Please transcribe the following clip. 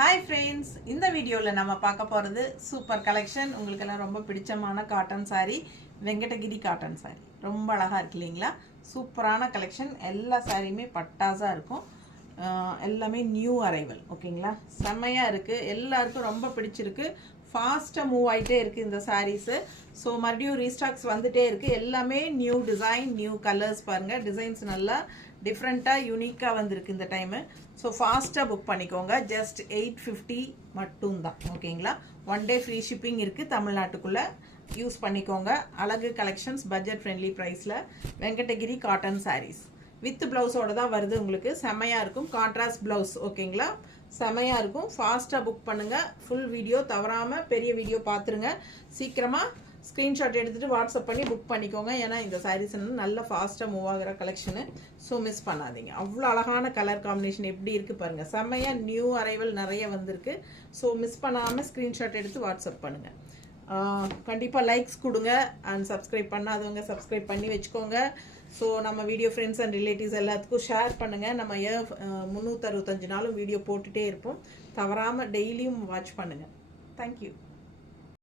Hi friends, இந்த வீடியோல நம்ம பார்க்க போறது சூப்பர் கலெக்ஷன். உங்களுக்கு எல்லாம் ரொம்ப பிடிச்சமான cotton saree, Venkatagiri cotton saree. ரொம்ப அழகா இருக்கு இல்லீங்களா? சூப்பரான கலெக்ஷன். எல்லா சாரியுமே பட்டாசா இருக்கும். எல்லாமே நியூ அரைவல். ஓகேங்களா? செமையா இருக்கு. எல்லாருக்கும் ரொம்ப பிடிச்சிருக்கு. ஃபாஸ்டா மூவ் ஆயிட்டே இருக்கு இந்த sarees. சோ மறுபடியும் ரீஸ்டாக்ஸ் வந்துட்டே இருக்கு. எல்லாமே நியூ டிசைன், நியூ கலர்ஸ் பாருங்க. டிசைன்ஸ் நல்லா டிஃப்ரெண்டா யூனிக்கா வந்திருக்கு இந்த டைம். ஸோ ஃபாஸ்ட்டாக புக் பண்ணிக்கோங்க. ஜஸ்ட் 850 மட்டும்தான். ஓகேங்களா? 1 day ஃப்ரீ ஷிப்பிங் இருக்குது தமிழ்நாட்டுக்குள்ளே. யூஸ் பண்ணிக்கோங்க. அழகு கலெக்ஷன்ஸ் பட்ஜெட் ஃப்ரெண்ட்லி ப்ரைஸில் வெங்கடகிரி காட்டன் சாரீஸ் வித் ப்ளவுஸோட தான் வருது. உங்களுக்கு செமையாக இருக்கும். Contrast blouse. ஓகேங்களா? செமையாக இருக்கும். ஃபாஸ்ட்டாக புக் பண்ணுங்கள். ஃபுல் வீடியோ தவறாமல் பெரிய வீடியோ பார்த்துருங்க. சீக்கிரமாக ஸ்க்ரீன்ஷாட் எடுத்துகிட்டு வாட்ஸ்அப் பண்ணி புக் பண்ணிக்கோங்க. ஏன்னா இந்த சாரீஸ் நல்லா ஃபாஸ்ட்டாக மூவ் ஆகிற கலெக்ஷனு. ஸோ மிஸ் பண்ணாதீங்க. அவ்வளோ அழகான கலர் காம்பினேஷன் எப்படி இருக்குது பாருங்கள். செம்மையாக நியூ அரைவல் நிறைய வந்திருக்கு. ஸோ மிஸ் பண்ணாமல் ஸ்க்ரீன்ஷாட் எடுத்து வாட்ஸ்அப் பண்ணுங்கள். கண்டிப்பாக லைக்ஸ் கொடுங்க. அண்ட் சப்ஸ்கிரைப் பண்ணாதவங்க சப்ஸ்கிரைப் பண்ணி வச்சுக்கோங்க. ஸோ நம்ம வீடியோ ஃப்ரெண்ட்ஸ் அண்ட் ரிலேட்டிவ்ஸ் எல்லாத்துக்கும் ஷேர் பண்ணுங்கள். நம்ம 365 நாளும் வீடியோ போட்டுகிட்டே இருப்போம். தவறாமல் டெய்லியும் வாட்ச் பண்ணுங்கள். தேங்க்யூ.